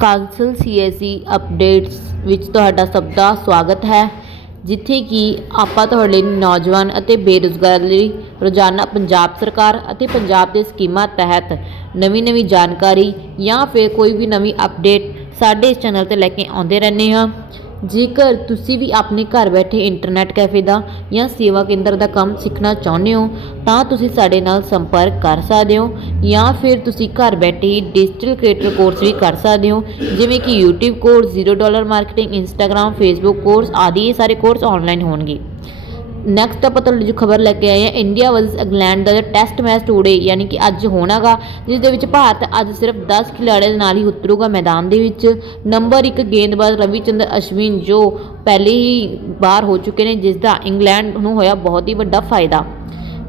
Kansal ਸੀਐਸਈ updates ਵਿੱਚ ਤੁਹਾਡਾ ਸਭ ਦਾ ਸਵਾਗਤ ਹੈ, ਜਿੱਥੇ ਕਿ ਆਪਾਂ ਤੁਹਾਡੇ ਲਈ ਨੌਜਵਾਨ ਅਤੇ ਬੇਰੁਜ਼ਗਾਰ ਲਈ ਰੋਜ਼ਾਨਾ ਪੰਜਾਬ ਸਰਕਾਰ ਅਤੇ ਪੰਜਾਬ ਦੇ ਸਕੀਮਾਂ ਤਹਿਤ ਨਵੀਂ-ਨਵੀਂ ਜਾਣਕਾਰੀ ਜਾਂ ਫਿਰ ਕੋਈ ਵੀ ਨਵੀਂ ਅਪਡੇਟ ਸਾਡੇ ਇਸ ਚੈਨਲ ਤੇ ਲੈ ਕੇ ਆਉਂਦੇ ਰਹਿੰਦੇ ਹਾਂ। ਜੇਕਰ ਤੁਸੀਂ ਵੀ ਆਪਣੇ ਘਰ ਬੈਠੇ ਇੰਟਰਨੈਟ ਕੈਫੇ ਦਾ ਜਾਂ ਸੇਵਾ ਕੇਂਦਰ ਦਾ ਕੰਮ ਸਿੱਖਣਾ ਚਾਹੁੰਦੇ ਹੋ, ਤਾਂ ਤੁਸੀਂ ਸਾਡੇ ਨਾਲ ਸੰਪਰਕ ਕਰ ਸਕਦੇ ਹੋ ਜਾਂ ਫਿਰ ਤੁਸੀਂ ਘਰ ਬੈਠੇ ਹੀ ਡਿਜੀਟਲ ਕ੍ਰੀਏਟਰ ਕੋਰਸ ਵੀ ਕਰ ਸਕਦੇ ਹੋ, ਜਿਵੇਂ ਕਿ YouTube course 0 dollar marketing Instagram, Facebook course ਆਦਿ, ਇਹ ਸਾਰੇ ਕੋਰਸ ਆਨਲਾਈਨ ਹੋਣਗੇ। ਨੈਕਸਟ ਆਪਾਂ ਤੁਹਾਨੂੰ ਜੋ ਖਬਰ ਲੈ ਕੇ ਆਏ ਹਾਂ ਇੰਡੀਆ ਵਰਸਸ ਇੰਗਲੈਂਡ ਦਾ ਜੋ ਟੈਸਟ ਮੈਚ ਟੂਡੇ ਯਾਨੀ ਕਿ ਅੱਜ ਹੋਣਾਗਾ ਜਿਸ ਦੇ ਵਿੱਚ ਭਾਰਤ ਅੱਜ ਸਿਰਫ 10 ਖਿਡਾਰੀਆਂ ਦੇ ਨਾਲ ਹੀ ਉਤਰੂਗਾ ਮੈਦਾਨ ਦੇ ਵਿੱਚ। ਨੰਬਰ 1 ਗੇਂਦਬਾਜ਼ ਰਵੀਚੰਦਰ ਅਸ਼ਵਿਨ, ਜੋ ਪਹਿਲੇ ਹੀ ਬਾਹਰ ਹੋ ਚੁੱਕੇ ਨੇ ਜਿਸ ਦਾ ਇੰਗਲੈਂਡ ਨੂੰ ਹੋਇਆ ਬਹੁਤ ਹੀ ਵੱਡਾ ਫਾਇਦਾ।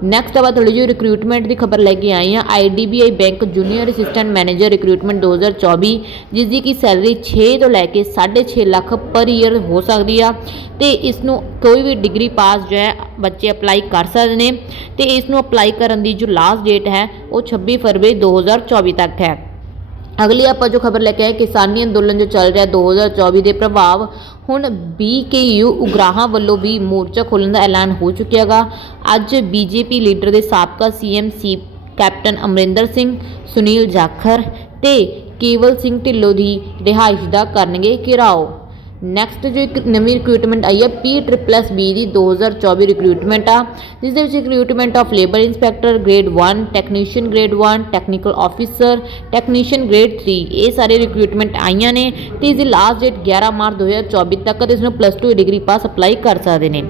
ਨੈਕਸਟ ਆਪਾਂ ਥੋੜੀ ਜਿਹੀ ਰਿਕਰੂਟਮੈਂਟ ਦੀ ਖਬਰ ਲੈ ਕੇ ਆਏ ਹਾਂ। IDBI bank junior assistant manager recruitment 2024 ਜਿਸ ਦੀ ਕੀ ਸੈਲਰੀ 6 ਤੋਂ ਲੈ ਕੇ 6.5 ਲੱਖ ਪਰ ਈਅਰ ਹੋ ਸਕਦੀ ਆ। ਤੇ ਇਸ ਨੂੰ ਕੋਈ ਵੀ ਡਿਗਰੀ ਪਾਸ ਜੋ ਹੈ, ਬੱਚੇ ਅਪਲਾਈ ਕਰ ਸਕਦੇ ਨੇ। ਤੇ ਇਸ ਨੂੰ ਅਪਲਾਈ ਕਰਨ ਦੀ ਜੋ ਲਾਸਟ ਡੇਟ ਹੈ, ਉਹ 26 ਫਰਵਰੀ 2024 ਤੱਕ ਹੈ। ਅਗਲੀ ਆਪਾਂ ਜੋ ਖਬਰ ਲੈ ਕੇ ਆਏ, ਕਿਸਾਨੀ ਅੰਦੋਲਨ ਜੋ ਚੱਲ ਰਿਹਾ 2024 ਦੇ ਪ੍ਰਭਾਵ, ਹੁਣ BKU ਉਗਰਾਹਾਂ ਵੱਲੋਂ ਵੀ ਮੋਰਚਾ ਖੋਲ੍ਹਣ ਦਾ ਐਲਾਨ ਹੋ ਚੁੱਕਿਆਗਾ ਅੱਜ ਬੀਜੇਪੀ ਲੀਡਰ ਦੇ ਸਾਬਕਾ ਸੀਐਮ ਸੀ ਕੈਪਟਨ ਅਮਰਿੰਦਰ ਸਿੰਘ, ਸੁਨੀਲ ਜਾਖੜ ਤੇ ਕੇਵਲ ਸਿੰਘ ਢਿੱਲੋਂ ਦੀ ਰਿਹਾਇਸ਼ ਦਾ ਕਰਨਗੇ ਘਿਰਾਓ। ਨੈਕਸਟ ਜੋ ਇੱਕ ਨਵੀਂ ਰਿਕਰੂਟਮੈਂਟ ਆਈ ਹੈ ਪੀ ਟ੍ਰਿਪਲਸ ਬੀ ਦੀ 2024 ਰਿਕਰੂਟਮੈਂਟ ਆ ਜਿਸ ਦੇ ਵਿੱਚ recruitment of labour inspector grade 1 technician grade 1 technical officer technician grade 3 ਇਹ ਸਾਰੇ ਰਿਕਰੂਟਮੈਂਟ ਆਈਆਂ ਨੇ ਤੇ ਇਸ ਦੀ ਲਾਸਟ ਡੇਟ 11 ਮਾਰਚ 2024 ਤੱਕ ਅਤੇ ਇਸ ਨੂੰ ਪਲੱਸ 2 ਡਿਗਰੀ ਪਾਸ ਅਪਲਾਈ ਕਰ ਸਕਦੇ ਨੇ।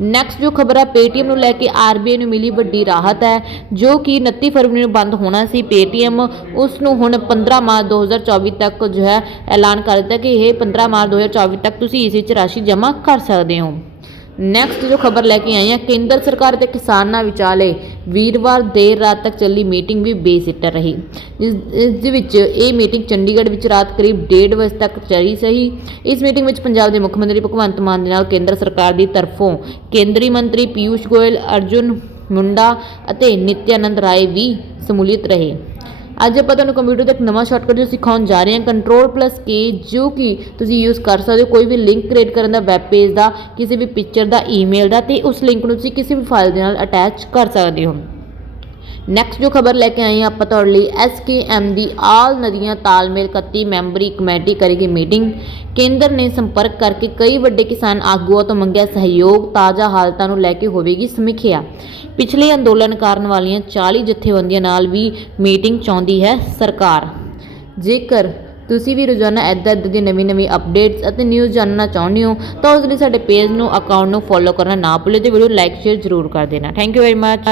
ਨੈਕਸਟ ਜੋ ਖਬਰ ਆ, Paytm ਨੂੰ ਲੈ ਕੇ RBI ਨੂੰ ਮਿਲੀ ਵੱਡੀ ਰਾਹਤ ਹੈ, ਜੋ ਕਿ 29 ਫਰਵਰੀ ਨੂੰ ਬੰਦ ਹੋਣਾ ਸੀ। Paytm ਉਸ ਨੂੰ ਹੁਣ 15 ਮਾਰਚ 2024 ਤੱਕ ਜੋ ਹੈ, ਐਲਾਨ ਕਰ ਦਿੱਤਾ ਕਿ ਇਹ 15 ਮਾਰਚ 2024 ਤੱਕ ਤੁਸੀਂ ਇਸ ਵਿੱਚ ਰਾਸ਼ੀ ਜਮ੍ਹਾਂ ਕਰ ਸਕਦੇ ਹੋ। ਨੈਕਸਟ ਜੋ ਖਬਰ ਲੈ ਕੇ ਆਏ ਹਾਂ, ਕੇਂਦਰ ਸਰਕਾਰ ਤੇ ਕਿਸਾਨਾਂ ਵਿਚਾਲੇ ਵੀਰਵਾਰ ਦੇਰ ਰਾਤ ਤੱਕ ਚੱਲੀ ਮੀਟਿੰਗ ਵੀ ਬੇਸਿੱਟਰ ਰਹੀ। ਜਿਸ ਦੇ ਵਿੱਚ ਇਹ ਮੀਟਿੰਗ ਚੰਡੀਗੜ੍ਹ ਵਿੱਚ ਰਾਤ ਕਰੀਬ 1:30 ਵਜੇ ਤੱਕ ਚੱਲੀ ਸਹੀ। ਇਸ ਮੀਟਿੰਗ ਵਿੱਚ ਪੰਜਾਬ ਦੇ ਮੁੱਖ ਮੰਤਰੀ ਭਗਵੰਤ ਮਾਨ ਦੇ ਨਾਲ ਕੇਂਦਰ ਸਰਕਾਰ ਦੀ ਤਰਫੋਂ ਕੇਂਦਰੀ ਮੰਤਰੀ ਪਿਊਸ਼ ਗੋਇਲ, ਅਰਜੁਨ ਮੁੰਡਾ ਅਤੇ ਨਿਤਿਆਨੰਦ ਰਾਏ ਵੀ ਸਮੂਲੀਅਤ ਰਹੇ। ਅੱਜ ਆਪਾਂ ਤੁਹਾਨੂੰ ਕੰਪਿਊਟਰ ਦਾ ਇੱਕ ਨਵਾਂ ਸ਼ਾਰਟਕਟ ਜੋ ਸਿਖਾਉਣ ਜਾ ਰਹੇ ਹਾਂ ਕੰਟਰੋਲ ਪਲੱਸ ਕੇ ਜੋ ਕਿ ਤੁਸੀਂ ਯੂਜ਼ ਕਰ ਸਕਦੇ ਹੋ, ਕੋਈ ਵੀ ਲਿੰਕ ਕ੍ਰੀਏਟ ਕਰਨ ਦਾ ਵੈਬ ਪੇਜ ਦਾ, ਕਿਸੇ ਵੀ ਪਿਕਚਰ ਦਾ ਈਮੇਲ ਦਾ, ਤੇ ਉਸ ਲਿੰਕ ਨੂੰ ਤੁਸੀਂ ਕਿਸੇ ਵੀ ਫਾਈਲ ਦੇ ਨਾਲ ਅਟੈਚ ਕਰ ਸਕਦੇ ਹੋ। ਨੈਕਸਟ ਜੋ ਖਬਰ ਲੈ ਕੇ ਆਏ ਹਾਂ ਆਪਾਂ ਤੁਹਾਡੇ ਲਈ ਐਸਕੇਐਮ ਦੀ ਆਲ ਨਦੀਆਂ ਤਾਲਮੇਲ 31 ਮੈਂਬਰੀ ਕਮੇਟੀ ਕਰੇਗੀ ਮੀਟਿੰਗ। ਕੇਂਦਰ ਨੇ ਸੰਪਰਕ ਕਰਕੇ ਕਈ ਵੱਡੇ ਕਿਸਾਨ ਆਗੂਆਂ ਤੋਂ ਮੰਗਿਆ ਸਹਿਯੋਗ, ਤਾਜ਼ਾ ਹਾਲਤਾਂ ਨੂੰ ਲੈ ਕੇ ਹੋਵੇਗੀ ਸਮੀਖਿਆ। ਪਿਛਲੇ ਅੰਦੋਲਨ ਕਰਨ ਵਾਲੀਆਂ 40 ਜਥੇਬੰਦੀਆਂ ਨਾਲ ਵੀ ਮੀਟਿੰਗ ਚਾਹੁੰਦੀ ਹੈ ਸਰਕਾਰ। ਜੇਕਰ ਤੁਸੀਂ ਵੀ ਰੋਜ਼ਾਨਾ ਇੱਦਾਂ ਇੱਦਾਂ ਦੀ ਨਵੀਂ ਨਵੀਂ ਅਪਡੇਟਸ ਅਤੇ ਨਿਊਜ਼ ਜਾਣਨਾ ਚਾਹੁੰਦੇ ਹੋ, ਤਾਂ ਉਸ ਲਈ ਸਾਡੇ ਪੇਜ ਨੂੰ, ਅਕਾਊਂਟ ਨੂੰ ਫੋਲੋ ਕਰਨਾ ਨਾ ਭੁੱਲਿਓ ਤੇ ਵੀਡੀਓ ਲਾਈਕ ਸ਼ੇਅਰ ਜ਼ਰੂਰ ਕਰ ਦੇਣਾ। Thank you very much